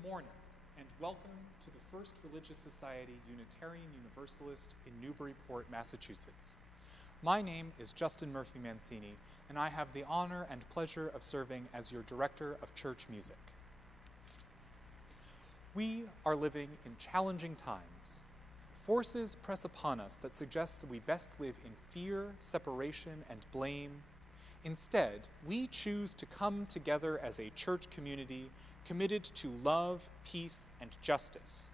Good morning, and welcome to the First Religious Society Unitarian Universalist in Newburyport, Massachusetts. My name is Justin Murphy Mancini, and I have the honor and pleasure of serving as your Director of Church Music. We are living in challenging times. Forces press upon us that suggest that we best live in fear, separation, and blame. Instead, we choose to come together as a church community committed to love, peace, and justice.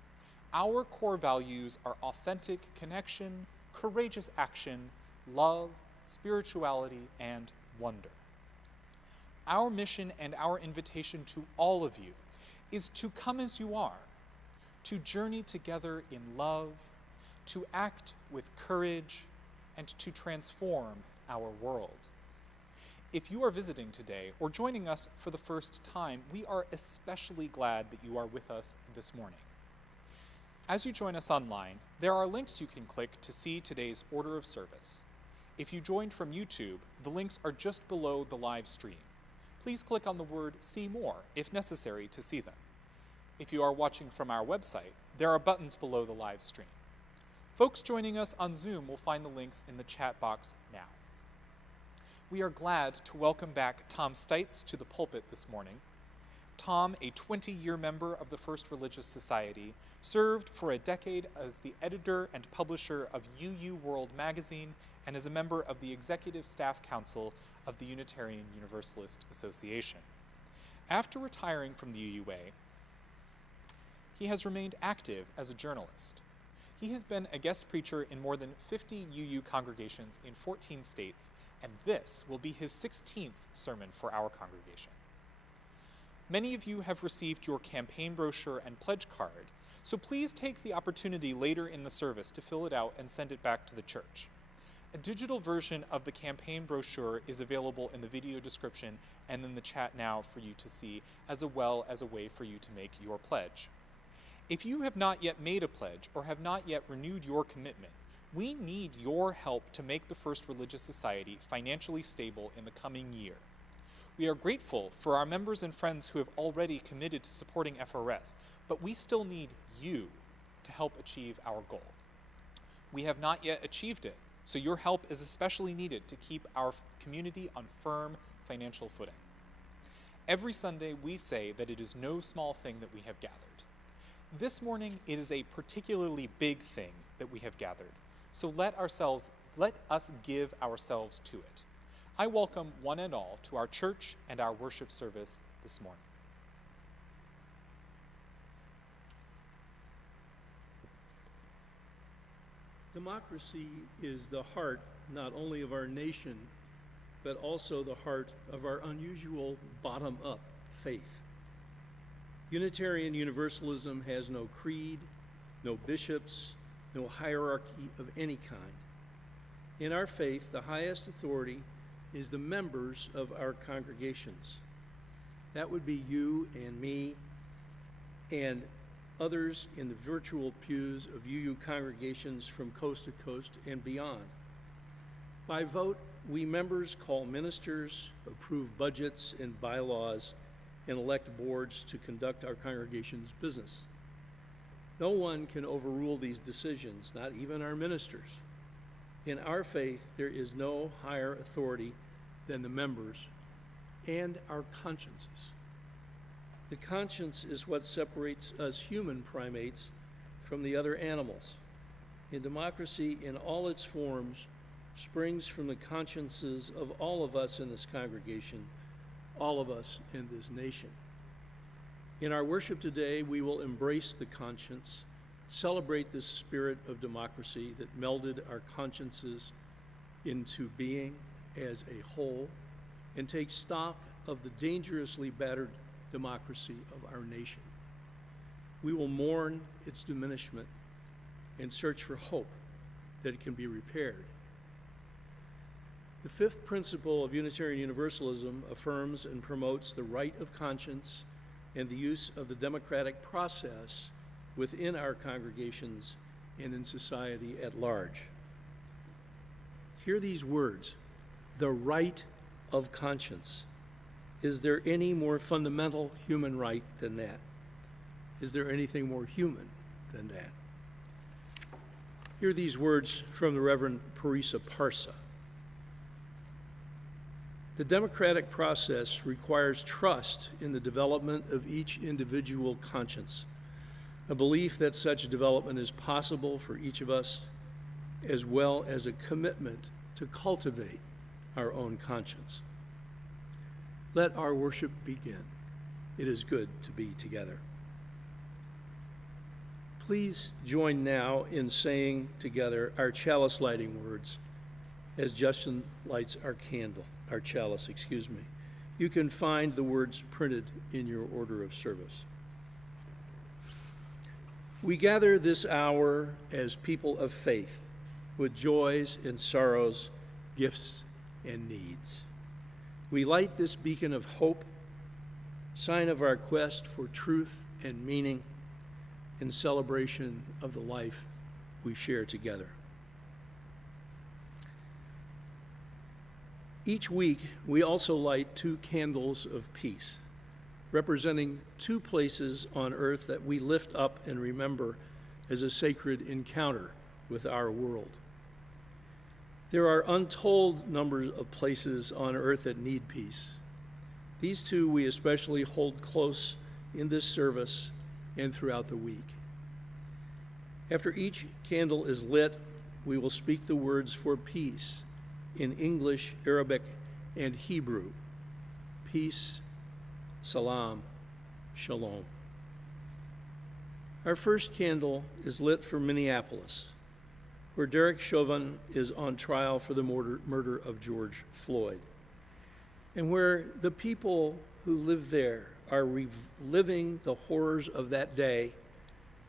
Our core values are authentic connection, courageous action, love, spirituality, and wonder. Our mission and our invitation to all of you is to come as you are, to journey together in love, to act with courage, and to transform our world. If you are visiting today or joining us for the first time, we are especially glad that you are with us this morning. As you join us online, there are links you can click to see today's order of service. If you joined from YouTube, the links are just below the live stream. Please click on the word "See More" if necessary to see them. If you are watching from our website, there are buttons below the live stream. Folks joining us on Zoom will find the links in the chat box now. We are glad to welcome back Tom Stites to the pulpit this morning. Tom, a 20-year member of the First Religious Society, served for a decade as the editor and publisher of UU World magazine and as a member of the Executive Staff Council of the Unitarian Universalist Association. After retiring from the UUA, he has remained active as a journalist. He has been a guest preacher in more than 50 UU congregations in 14 states, and this will be his 16th sermon for our congregation. Many of you have received your campaign brochure and pledge card, so please take the opportunity later in the service to fill it out and send it back to the church. A digital version of the campaign brochure is available in the video description and in the chat now for you to see, as well as a way for you to make your pledge. If you have not yet made a pledge or have not yet renewed your commitment, we need your help to make the First Religious Society financially stable in the coming year. We are grateful for our members and friends who have already committed to supporting FRS, but we still need you to help achieve our goal. We have not yet achieved it, so your help is especially needed to keep our community on firm financial footing. Every Sunday we say that it is no small thing that we have gathered. This morning, it is a particularly big thing that we have gathered, so let us give ourselves to it. I welcome one and all to our church and our worship service this morning. Democracy is the heart not only of our nation, but also the heart of our unusual bottom-up faith. Unitarian Universalism has no creed, no bishops, no hierarchy of any kind. In our faith, the highest authority is the members of our congregations. That would be you and me and others in the virtual pews of UU congregations from coast to coast and beyond. By vote, we members call ministers, approve budgets and bylaws, and elect boards to conduct our congregation's business. No one can overrule these decisions, not even our ministers. In our faith, there is no higher authority than the members and our consciences. The conscience is what separates us human primates from the other animals. In democracy, in all its forms, springs from the consciences of all of us in this congregation, all of us in this nation. In our worship today, we will embrace the conscience, celebrate the spirit of democracy that melded our consciences into being as a whole, and take stock of the dangerously battered democracy of our nation. We will mourn its diminishment and search for hope that it can be repaired. The fifth principle of Unitarian Universalism affirms and promotes the right of conscience and the use of the democratic process within our congregations and in society at large. Hear these words, the right of conscience. Is there any more fundamental human right than that? Is there anything more human than that? Hear these words from the Reverend Parisa Parsa. The democratic process requires trust in the development of each individual conscience, a belief that such development is possible for each of us, as well as a commitment to cultivate our own conscience. Let our worship begin. It is good to be together. Please join now in saying together our chalice lighting words as Justin lights our chalice. You can find the words printed in your order of service. We gather this hour as people of faith, with joys and sorrows, gifts and needs. We light this beacon of hope, sign of our quest for truth and meaning, in celebration of the life we share together. Each week, we also light 2 candles of peace, representing 2 places on earth that we lift up and remember as a sacred encounter with our world. There are untold numbers of places on earth that need peace. These 2 we especially hold close in this service and throughout the week. After each candle is lit, we will speak the words for peace in English, Arabic, and Hebrew. Peace, salam, shalom. Our first candle is lit for Minneapolis, where Derek Chauvin is on trial for the murder of George Floyd, and where the people who live there are reliving the horrors of that day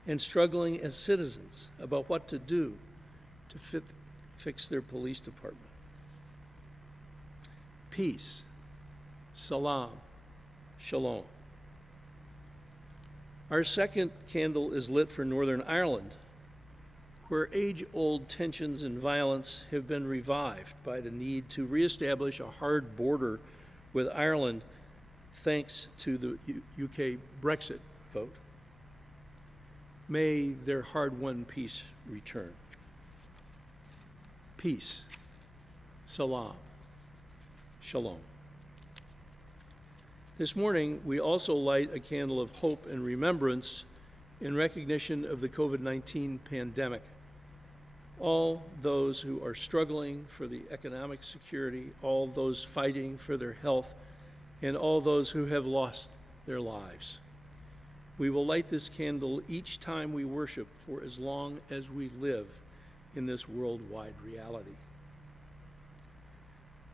and struggling as citizens about what to do to fix their police department. Peace, salam, shalom. Our second candle is lit for Northern Ireland, where age-old tensions and violence have been revived by the need to reestablish a hard border with Ireland thanks to the UK Brexit vote. May their hard-won peace return. Peace, salam, shalom. This morning, we also light a candle of hope and remembrance in recognition of the COVID-19 pandemic. All those who are struggling for the economic security, all those fighting for their health, and all those who have lost their lives. We will light this candle each time we worship for as long as we live in this worldwide reality.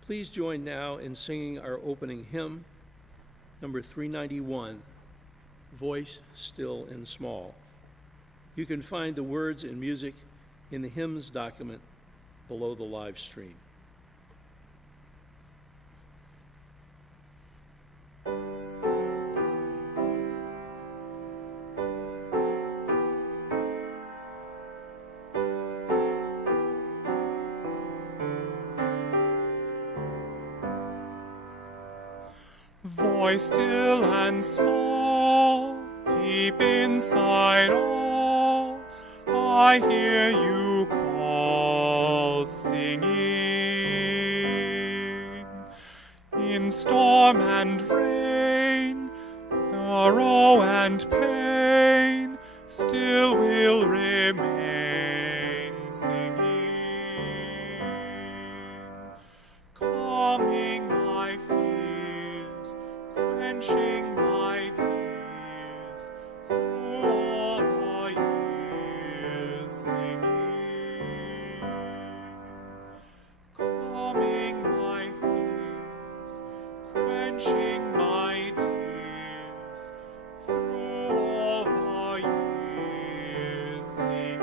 Please join now in singing our opening hymn, number 391, Voice Still and Small. You can find the words and music in the hymns document below the live stream. Voice still and small, deep inside all, I hear you call, singing. In storm and rain, sorrow and pain, still will remain singing. Calming my fears, quenching my tears, through all the years singing. Calming my fears, quenching my tears, through all the years singing.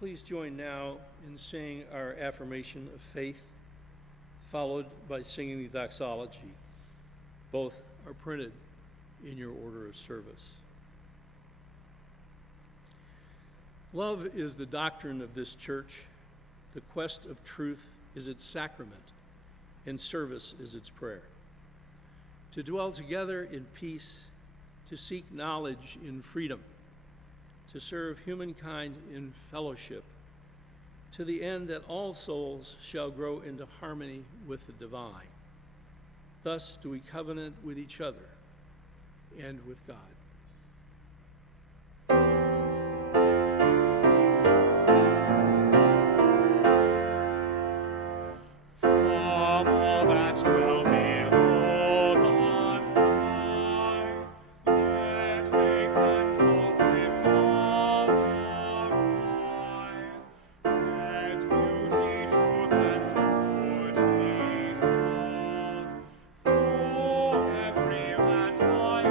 Please join now in saying our affirmation of faith, followed by singing the doxology. Both are printed in your order of service. Love is the doctrine of this church, The quest of truth is its sacrament, and service is its prayer. To dwell together in peace, to seek knowledge in freedom, to serve humankind in fellowship, to the end that all souls shall grow into harmony with the divine. Thus do we covenant with each other and with God. From all that dwell below the skies, let faith and hope with love arise. Let beauty, truth, and good be sung through every land by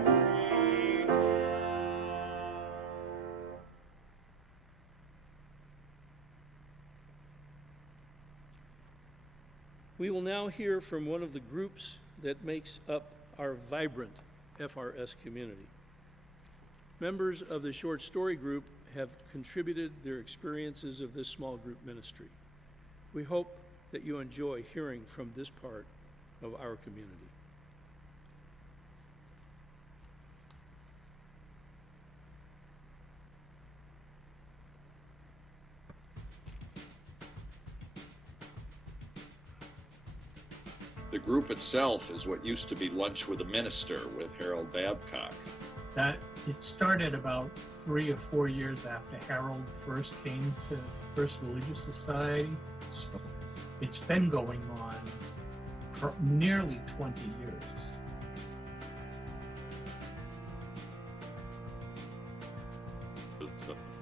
every tongue. We will now hear from one of the groups that makes up our vibrant FRS community. Members of the short story group have contributed their experiences of this small group ministry. We hope that you enjoy hearing from this part of our community. The group itself is what used to be Lunch with a Minister with Harold Babcock. That it started about 3 or 4 years after Harold first came to First Religious Society. So it's been going on for nearly 20 years.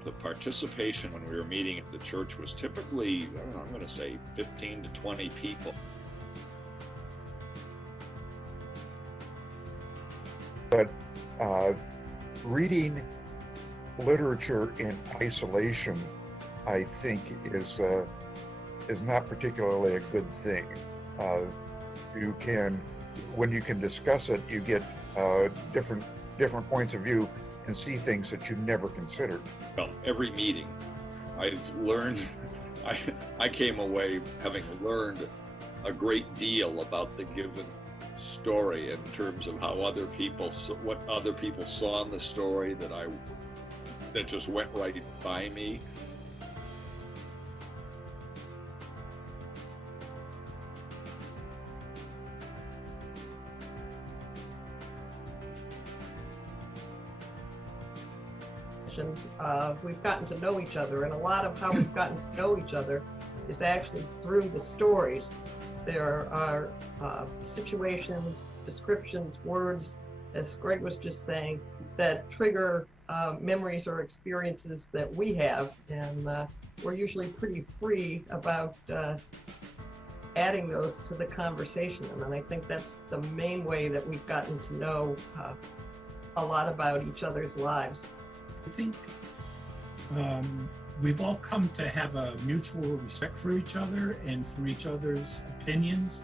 The participation when we were meeting at the church was typically, I don't know, I'm going to say 15 to 20 people. But reading literature in isolation, I think, is not particularly a good thing. You can, when you can discuss it, you get different points of view and see things that you never considered. Well, every meeting, I've learned, I came away having learned a great deal about the given story in terms of how what other people saw in the story that just went right by me. We've gotten to know each other, and a lot of how we've gotten to know each other is actually through the stories. There are situations, descriptions, words, as Greg was just saying, that trigger memories or experiences that we have, and we're usually pretty free about adding those to the conversation. And I think that's the main way that we've gotten to know a lot about each other's lives. I think we've all come to have a mutual respect for each other and for each other's opinions.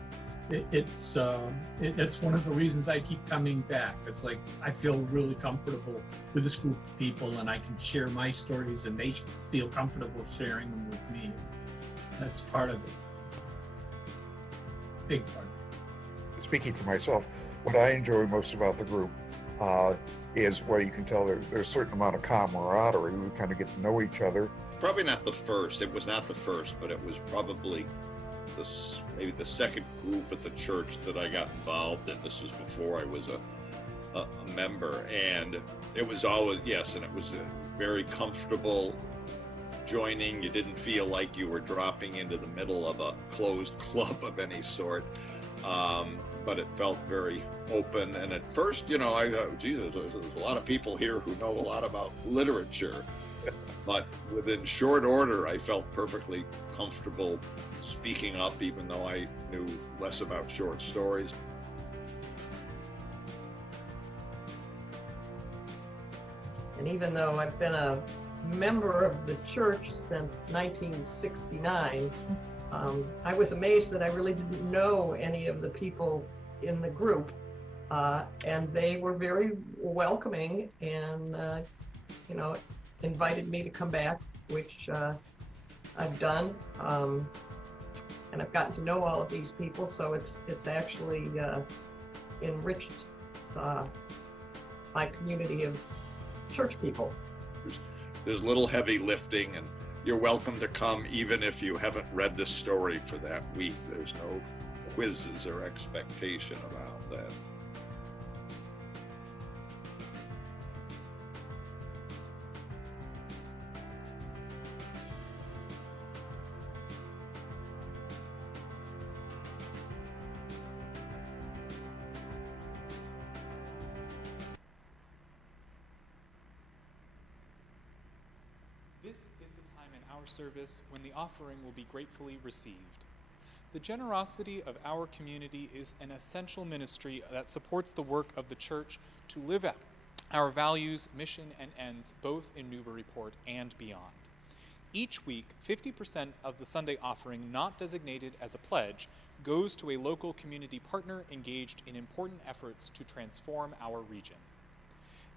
It's one of the reasons I keep coming back. It's like I feel really comfortable with this group of people, and I can share my stories, and they feel comfortable sharing them with me. That's part of it. Big part. Speaking for myself, what I enjoy most about the group is where you can tell there's a certain amount of camaraderie. We kind of get to know each other. Probably not the first. It was not the first, but it was probably maybe the second group at the church that I got involved in. This was before I was a member, and it was always, yes, and it was very comfortable joining. You didn't feel like you were dropping into the middle of a closed club of any sort. But it felt very open. And at first, you know, I thought, Jesus, there's a lot of people here who know a lot about literature. But within short order, I felt perfectly comfortable speaking up, even though I knew less about short stories. And even though I've been a member of the church since 1969, I was amazed that I really didn't know any of the people in the group, and they were very welcoming and, invited me to come back, which I've done. And I've gotten to know all of these people, so it's actually enriched my community of church people. There's little heavy lifting, and you're welcome to come even if you haven't read the story for that week. There's no quizzes or expectation around that. This is the time in our service when the offering will be gratefully received. The generosity of our community is an essential ministry that supports the work of the church to live out our values, mission, and ends both in Newburyport and beyond. Each week, 50% of the Sunday offering not designated as a pledge goes to a local community partner engaged in important efforts to transform our region.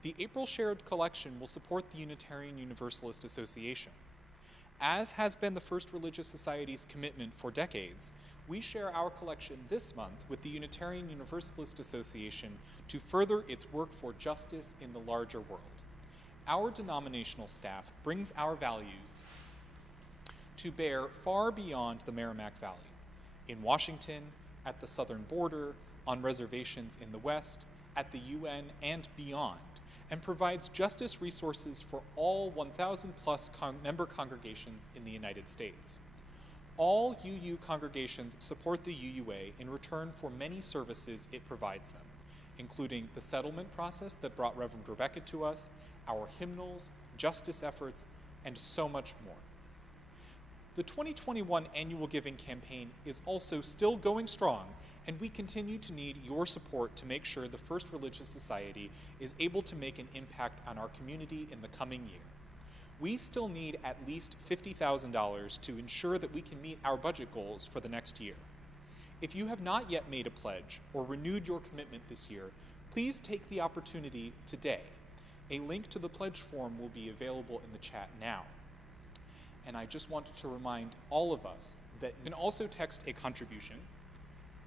The April Shared Collection will support the Unitarian Universalist Association. As has been the First Religious Society's commitment for decades, we share our collection this month with the Unitarian Universalist Association to further its work for justice in the larger world. Our denominational staff brings our values to bear far beyond the Merrimack Valley, in Washington, at the southern border, on reservations in the West, at the UN, and beyond, and provides justice resources for all 1,000 plus member congregations in the United States. All UU congregations support the UUA in return for many services it provides them, including the settlement process that brought Reverend Rebecca to us, our hymnals, justice efforts, and so much more. The 2021 annual giving campaign is also still going strong, and we continue to need your support to make sure the First Religious Society is able to make an impact on our community in the coming year. We still need at least $50,000 to ensure that we can meet our budget goals for the next year. If you have not yet made a pledge or renewed your commitment this year, please take the opportunity today. A link to the pledge form will be available in the chat now. And I just wanted to remind all of us that you can also text a contribution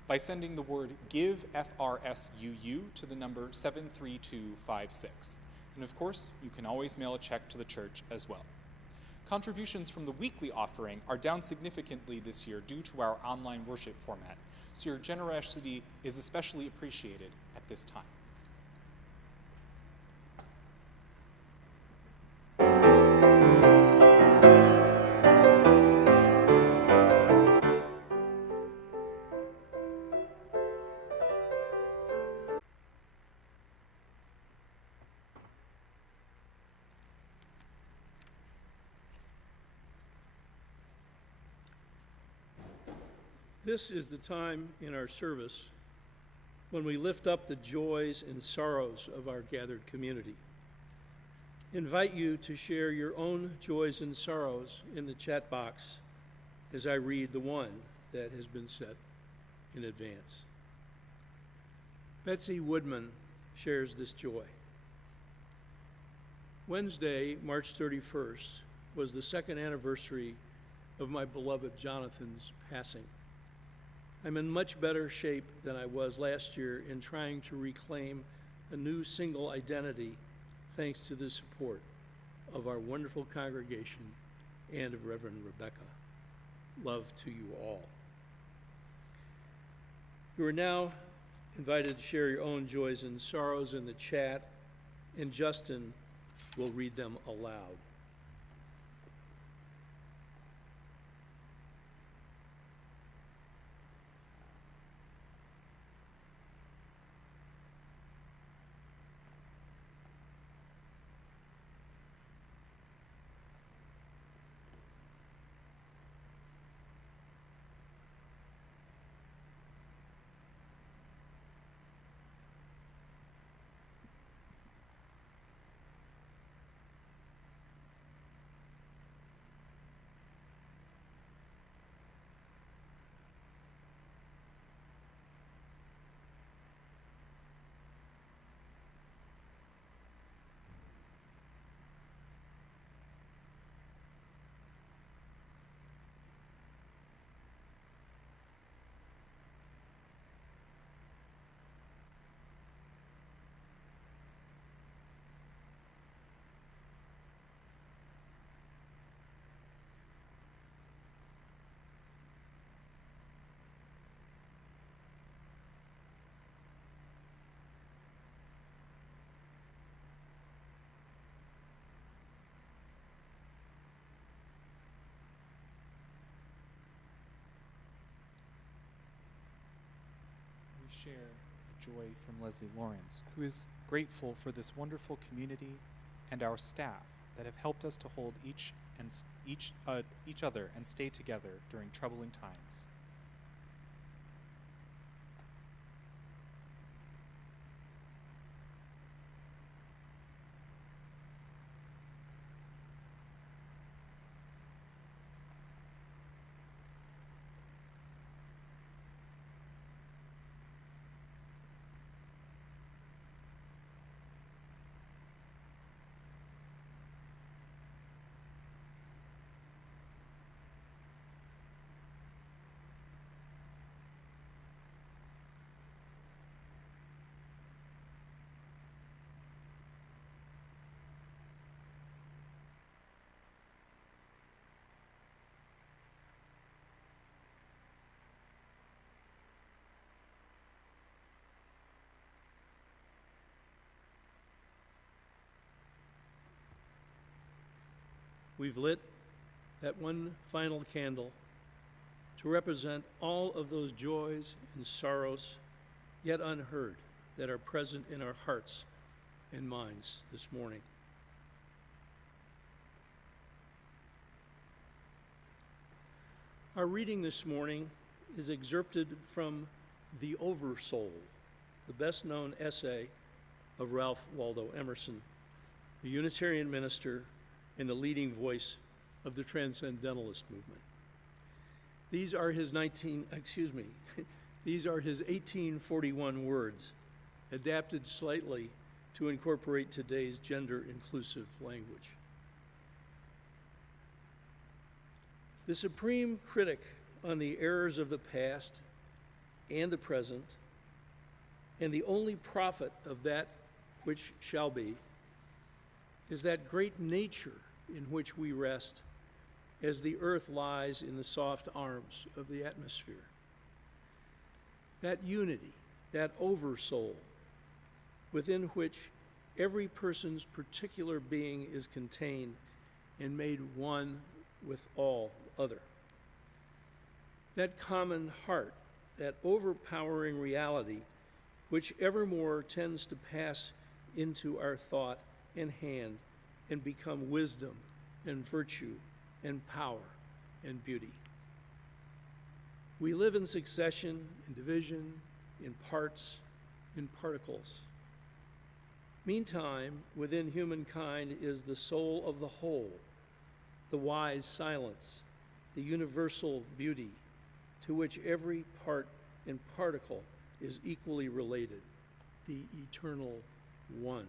by sending the word GIVE FRSUU to the number 73256. And of course, you can always mail a check to the church as well. Contributions from the weekly offering are down significantly this year due to our online worship format, so your generosity is especially appreciated at this time. This is the time in our service when we lift up the joys and sorrows of our gathered community. Invite you to share your own joys and sorrows in the chat box as I read the one that has been set in advance. Betsy Woodman shares this joy. Wednesday, March 31st, was the second anniversary of my beloved Jonathan's passing. I'm in much better shape than I was last year in trying to reclaim a new single identity thanks to the support of our wonderful congregation and of Reverend Rebecca. Love to you all. You are now invited to share your own joys and sorrows in the chat, and Justin will read them aloud. share a joy from Leslie Lawrence, who is grateful for this wonderful community and our staff that have helped us to hold each other and stay together during troubling times. We've lit that one final candle to represent all of those joys and sorrows yet unheard that are present in our hearts and minds this morning. Our reading this morning is excerpted from The Oversoul, the best-known essay of Ralph Waldo Emerson, a Unitarian minister and the leading voice of the Transcendentalist movement. These are his 1841 words, adapted slightly to incorporate today's gender-inclusive language. The supreme critic on the errors of the past and the present, and the only prophet of that which shall be, is that great nature in which we rest as the earth lies in the soft arms of the atmosphere. That unity, that oversoul, within which every person's particular being is contained and made one with all other. That common heart, that overpowering reality, which evermore tends to pass into our thought and hand and become wisdom and virtue and power and beauty. We live in succession, in division, in parts, in particles. Meantime, within humankind is the soul of the whole, the wise silence, the universal beauty, to which every part and particle is equally related, the eternal one.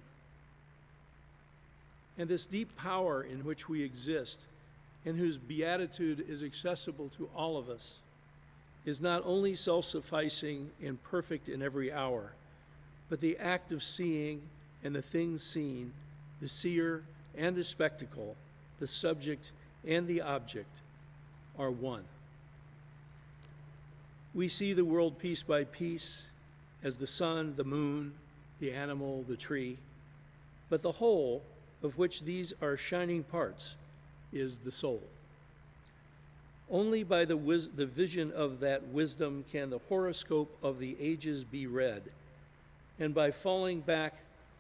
And this deep power in which we exist, and whose beatitude is accessible to all of us, is not only self-sufficing and perfect in every hour, but the act of seeing and the things seen, the seer and the spectacle, the subject and the object, are one. We see the world piece by piece as the sun, the moon, the animal, the tree, but the whole, of which these are shining parts, is the soul. Only by the vision of that wisdom can the horoscope of the ages be read, and by falling back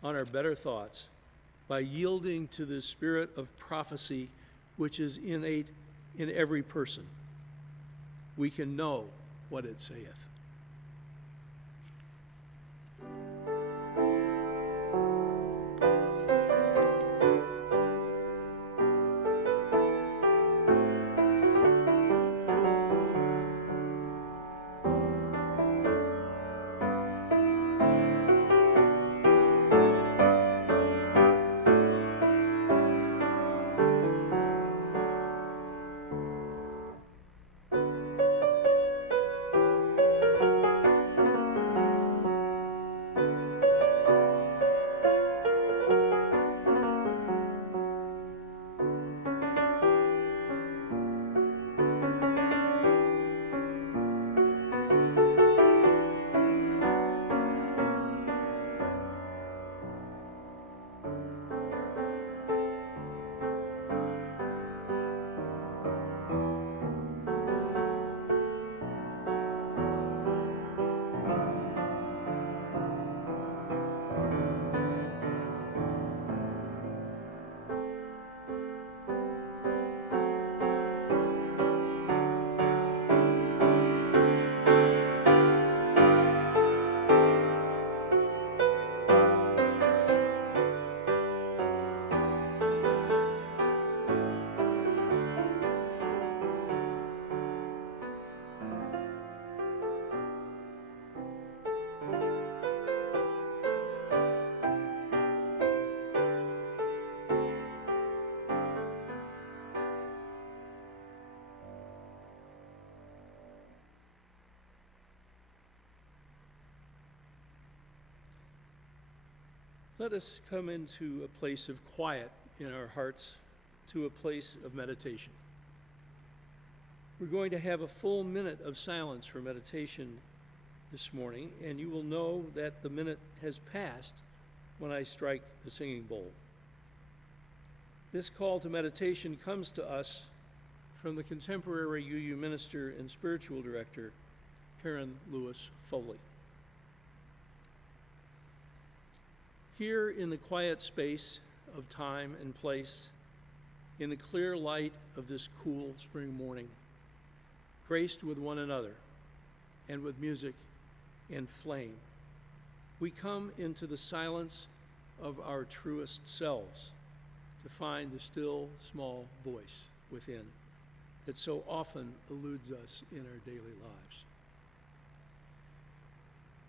on our better thoughts, by yielding to the spirit of prophecy which is innate in every person, we can know what it saith. Let us come into a place of quiet in our hearts, to a place of meditation. We're going to have a full minute of silence for meditation this morning, and you will know that the minute has passed when I strike the singing bowl. This call to meditation comes to us from the contemporary UU minister and spiritual director, Karen Lewis Foley. Here in the quiet space of time and place, in the clear light of this cool spring morning, graced with one another and with music and flame, we come into the silence of our truest selves to find the still, small voice within that so often eludes us in our daily lives.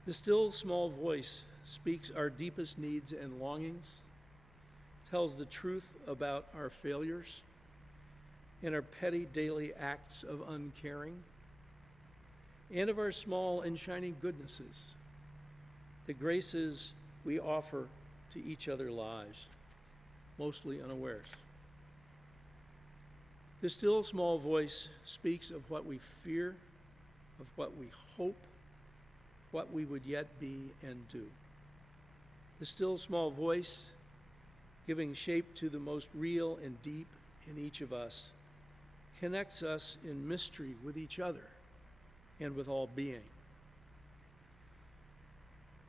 The still, small voice speaks our deepest needs and longings, tells the truth about our failures and our petty daily acts of uncaring, and of our small and shining goodnesses, the graces we offer to each other lives, mostly unawares. The still small voice speaks of what we fear, of what we hope, what we would yet be and do. The still small voice, giving shape to the most real and deep in each of us, connects us in mystery with each other and with all being.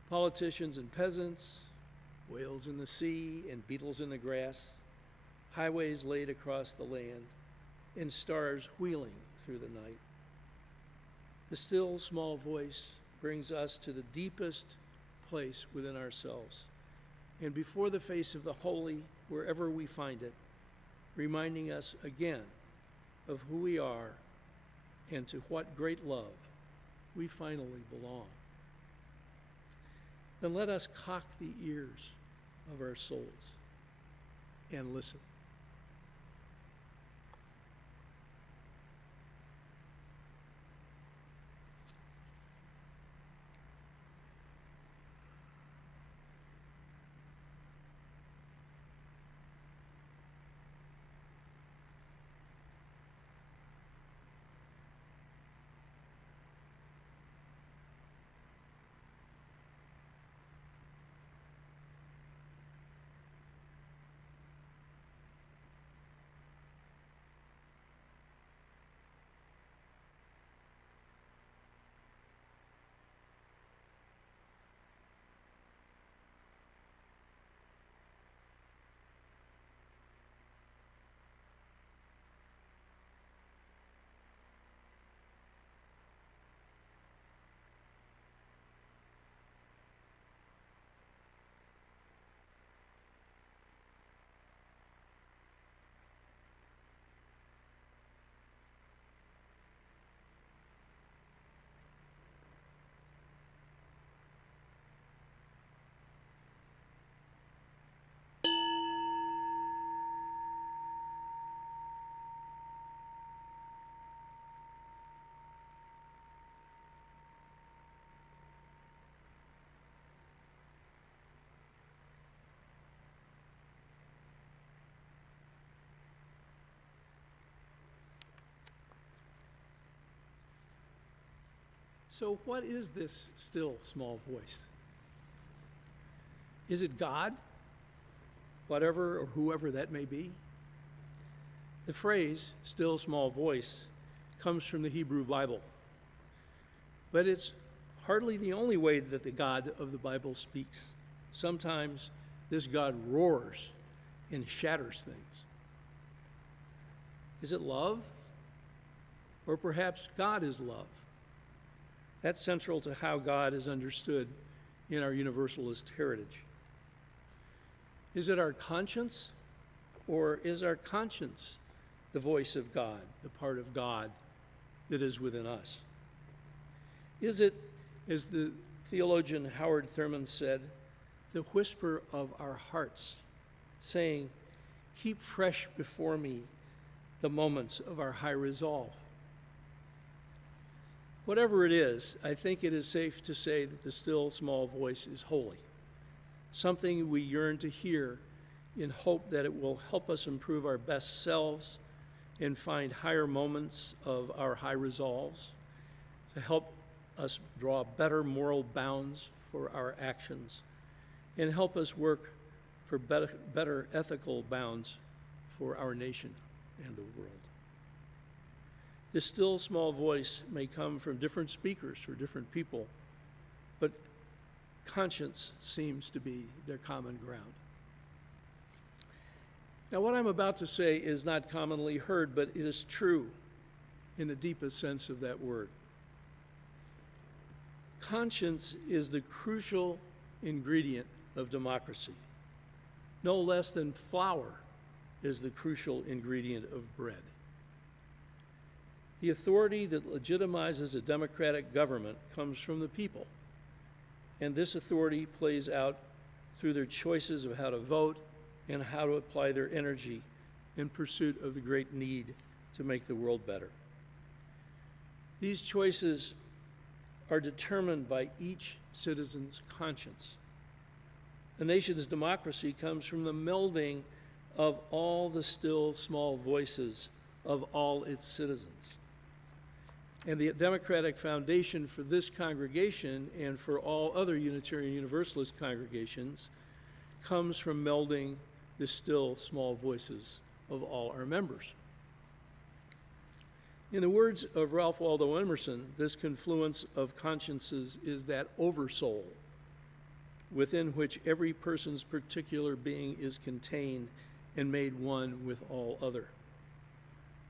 Politicians and peasants, whales in the sea and beetles in the grass, highways laid across the land, and stars wheeling through the night. The still small voice brings us to the deepest place within ourselves, and before the face of the holy, wherever we find it, reminding us again of who we are and to what great love we finally belong. Then let us cock the ears of our souls and listen. So what is this still small voice? Is it God? Whatever or whoever that may be? The phrase, still small voice, comes from the Hebrew Bible. But it's hardly the only way that the God of the Bible speaks. Sometimes this God roars and shatters things. Is it love? Or perhaps God is love? That's central to how God is understood in our Universalist heritage. Is it our conscience, or is our conscience the voice of God, the part of God that is within us? Is it, as the theologian Howard Thurman said, the whisper of our hearts, saying, "Keep fresh before me the moments of our high resolve"? Whatever it is, I think it is safe to say that the still small voice is holy, something we yearn to hear in hope that it will help us improve our best selves and find higher moments of our high resolves, to help us draw better moral bounds for our actions, and help us work for better ethical bounds for our nation and the world. This still small voice may come from different speakers for different people, but conscience seems to be their common ground. Now, what I'm about to say is not commonly heard, but it is true in the deepest sense of that word. Conscience is the crucial ingredient of democracy. No less than flour is the crucial ingredient of bread. The authority that legitimizes a democratic government comes from the people, and this authority plays out through their choices of how to vote and how to apply their energy in pursuit of the great need to make the world better. These choices are determined by each citizen's conscience. A nation's democracy comes from the melding of all the still small voices of all its citizens. And the democratic foundation for this congregation and for all other Unitarian Universalist congregations comes from melding the still small voices of all our members. In the words of Ralph Waldo Emerson, this confluence of consciences is that oversoul within which every person's particular being is contained and made one with all other.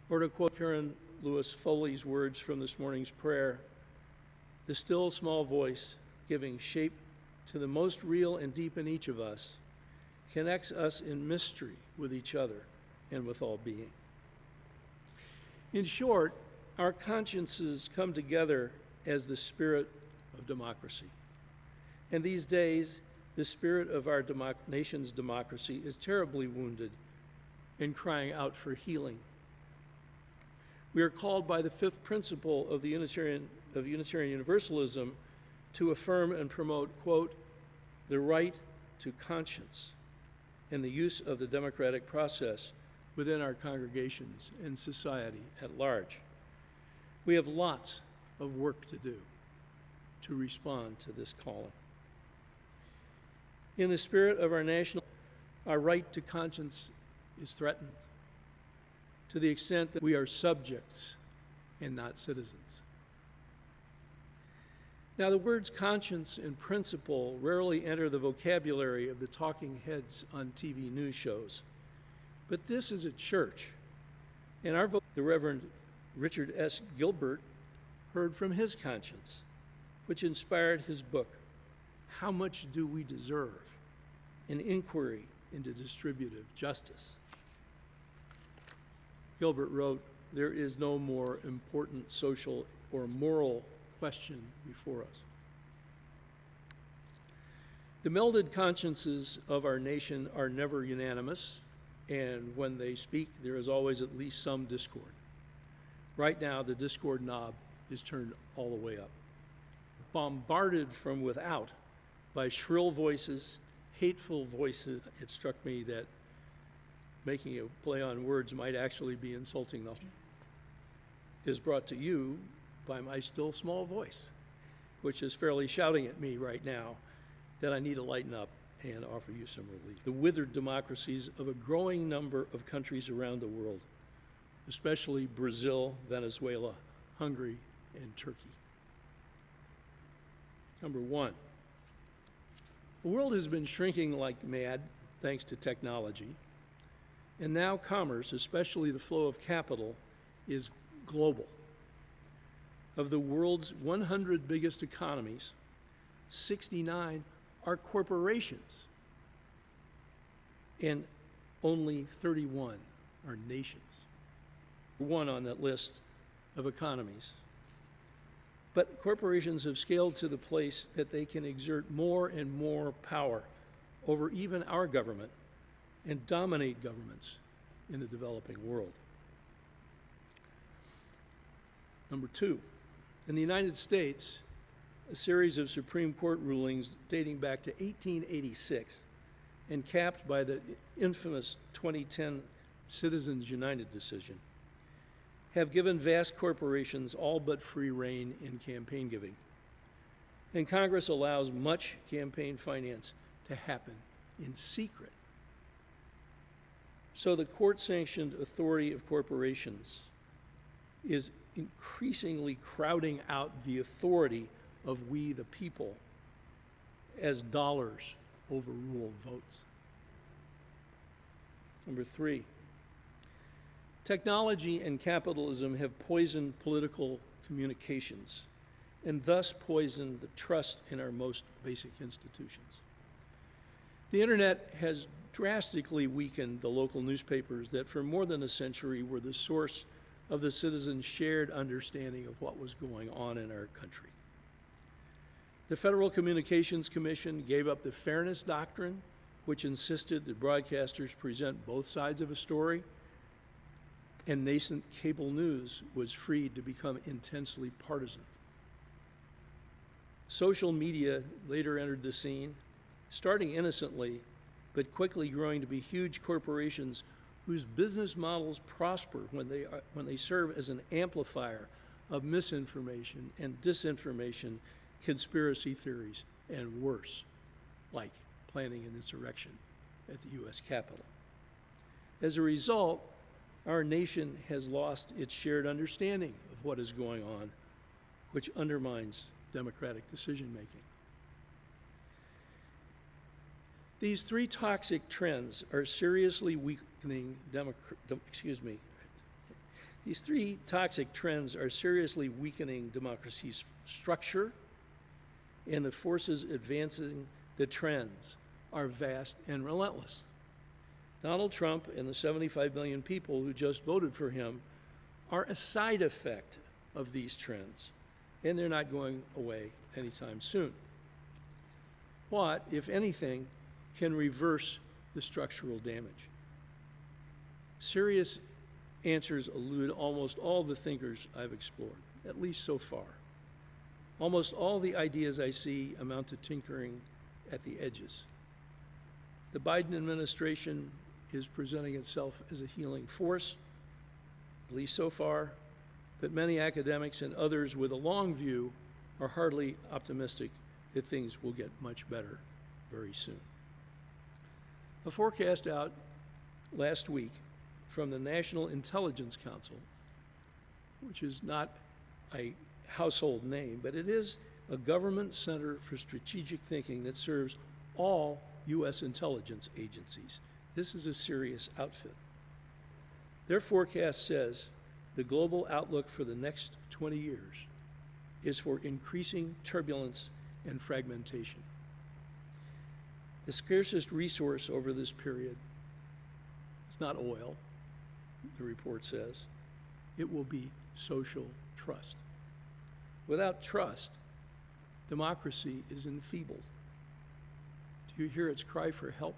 Or to quote Karen Lewis Foley's words from this morning's prayer, the still small voice giving shape to the most real and deep in each of us connects us in mystery with each other and with all being. In short, our consciences come together as the spirit of democracy. And these days, the spirit of our nation's democracy is terribly wounded and crying out for healing. We are called by the fifth principle of Unitarian Universalism to affirm and promote, quote, the right to conscience and the use of the democratic process within our congregations and society at large. We have lots of work to do to respond to this calling. In the spirit of our right to conscience is threatened to the extent that we are subjects and not citizens. Now, the words conscience and principle rarely enter the vocabulary of the talking heads on TV news shows. But this is a church, and the Reverend Richard S. Gilbert heard from his conscience, which inspired his book, How Much Do We Deserve? An Inquiry into Distributive Justice. Gilbert wrote, there is no more important social or moral question before us. The melded consciences of our nation are never unanimous, and when they speak, there is always at least some discord. Right now, the discord knob is turned all the way up. Bombarded from without by shrill voices, hateful voices. It struck me that making a play on words might actually be insulting them, is brought to you by my still small voice, which is fairly shouting at me right now that I need to lighten up and offer you some relief. The withered democracies of a growing number of countries around the world, especially Brazil, Venezuela, Hungary, and Turkey. Number one, the world has been shrinking like mad thanks to technology, and now commerce, especially the flow of capital, is global. Of the world's 100 biggest economies, 69 are corporations, and only 31 are nations. One on that list of economies. But corporations have scaled to the place that they can exert more and more power over even our government and dominate governments in the developing world. Number two, in the United States, a series of Supreme Court rulings dating back to 1886 and capped by the infamous 2010 Citizens United decision, have given vast corporations all but free rein in campaign giving. And Congress allows much campaign finance to happen in secret. So the court-sanctioned authority of corporations is increasingly crowding out the authority of we the people as dollars overrule votes. Number 3, technology and capitalism have poisoned political communications and thus poisoned the trust in our most basic institutions. The internet has drastically weakened the local newspapers that for more than a century were the source of the citizens' shared understanding of what was going on in our country. The Federal Communications Commission gave up the fairness doctrine, which insisted that broadcasters present both sides of a story, and nascent cable news was freed to become intensely partisan. Social media later entered the scene, starting innocently, but quickly growing to be huge corporations whose business models prosper when they serve as an amplifier of misinformation and disinformation, conspiracy theories, and worse, like planning an insurrection at the U.S. Capitol. As a result, our nation has lost its shared understanding of what is going on, which undermines democratic decision-making. These three toxic trends are seriously weakening democracy's structure, and the forces advancing the trends are vast and relentless. Donald Trump and the 75 million people who just voted for him are a side effect of these trends, and they're not going away anytime soon. What, if anything, can reverse the structural damage? Serious answers elude almost all the thinkers I've explored, at least so far. Almost all the ideas I see amount to tinkering at the edges. The Biden administration is presenting itself as a healing force, at least so far, but many academics and others with a long view are hardly optimistic that things will get much better very soon. A forecast out last week from the National Intelligence Council, which is not a household name, but it is a government center for strategic thinking that serves all U.S. intelligence agencies. This is a serious outfit. Their forecast says the global outlook for the next 20 years is for increasing turbulence and fragmentation. The scarcest resource over this period is not oil, the report says. It will be social trust. Without trust, democracy is enfeebled. Do you hear its cry for help?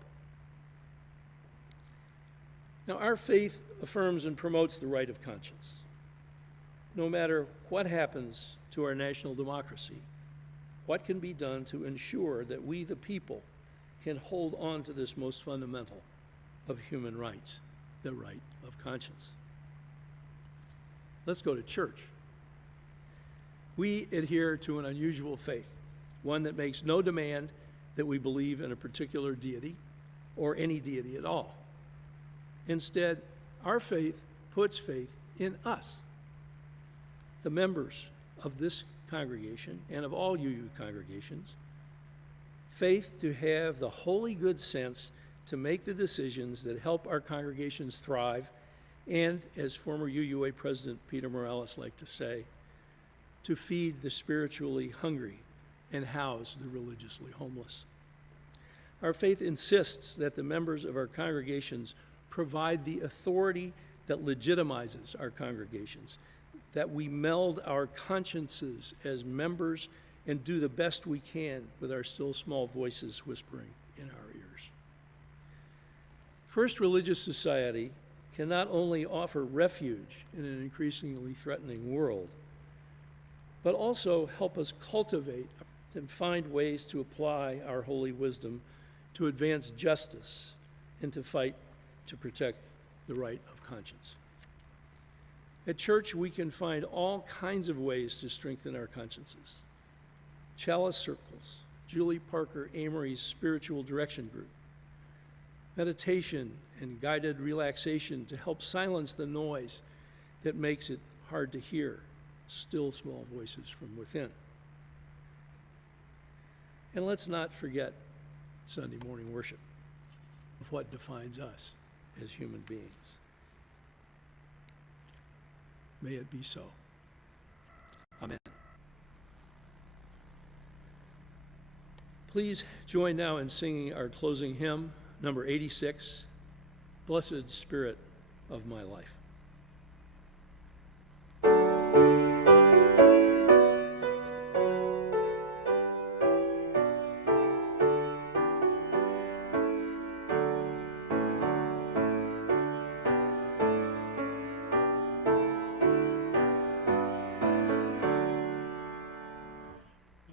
Now, our faith affirms and promotes the right of conscience. No matter what happens to our national democracy, what can be done to ensure that we, the people, can hold on to this most fundamental of human rights, the right of conscience? Let's go to church. We adhere to an unusual faith, one that makes no demand that we believe in a particular deity or any deity at all. Instead, our faith puts faith in us, the members of this congregation and of all UU congregations, faith to have the holy good sense to make the decisions that help our congregations thrive, and, as former UUA President Peter Morales liked to say, to feed the spiritually hungry and house the religiously homeless. Our faith insists that the members of our congregations provide the authority that legitimizes our congregations, that we meld our consciences as members and do the best we can with our still small voices whispering in our ears. First Religious Society can not only offer refuge in an increasingly threatening world, but also help us cultivate and find ways to apply our holy wisdom to advance justice and to fight to protect the right of conscience. At church, we can find all kinds of ways to strengthen our consciences. Chalice circles, Julie Parker Amory's spiritual direction group, meditation and guided relaxation to help silence the noise that makes it hard to hear still small voices from within. And let's not forget Sunday morning worship of what defines us as human beings. May it be so. Amen. Please join now in singing our closing hymn, number 86, Blessed Spirit of My Life.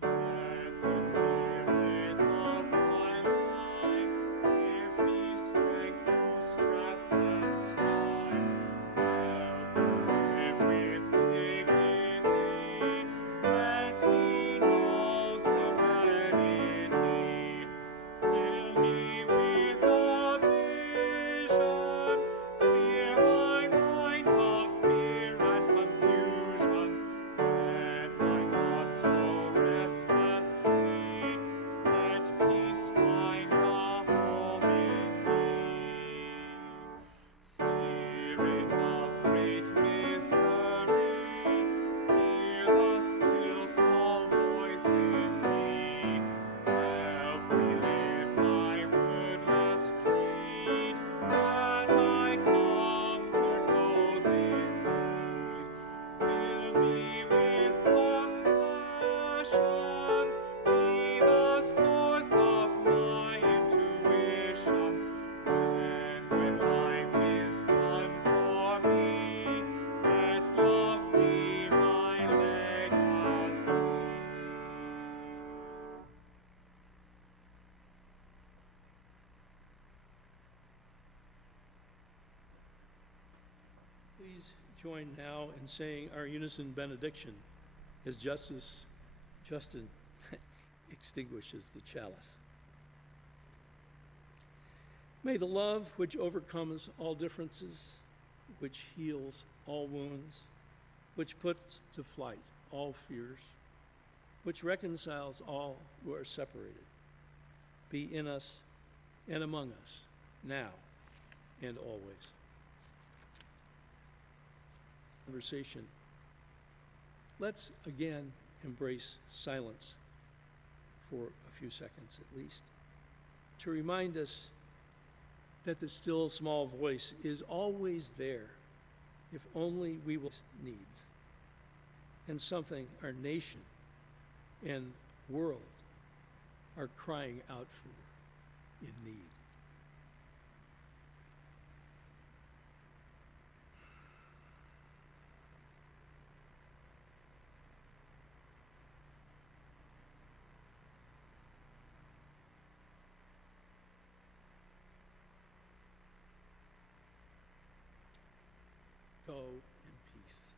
Blessed Spirit of my life, give me strength through stress and strife. Help me live with dignity. Let me know serenity. Fill me with a vision. Clear my mind of fear and confusion. When my thoughts flow restlessly, let peace find a home in me. Spirit of great mystery, hear the still small voice in me. Help me live my wordless creed as I comfort those in need. Fill me with compassion, be the source of my intuition. When life is done for me, let love be my legacy. Please join now in saying our unison benediction as Justin extinguishes the chalice. May the love which overcomes all differences, which heals all wounds, which puts to flight all fears, which reconciles all who are separated, be in us and among us, now and always. Conversation. Let's again embrace silence for a few seconds at least, to remind us that the still small voice is always there, if only we will needs, and something our nation and world are crying out for in need. Go in peace.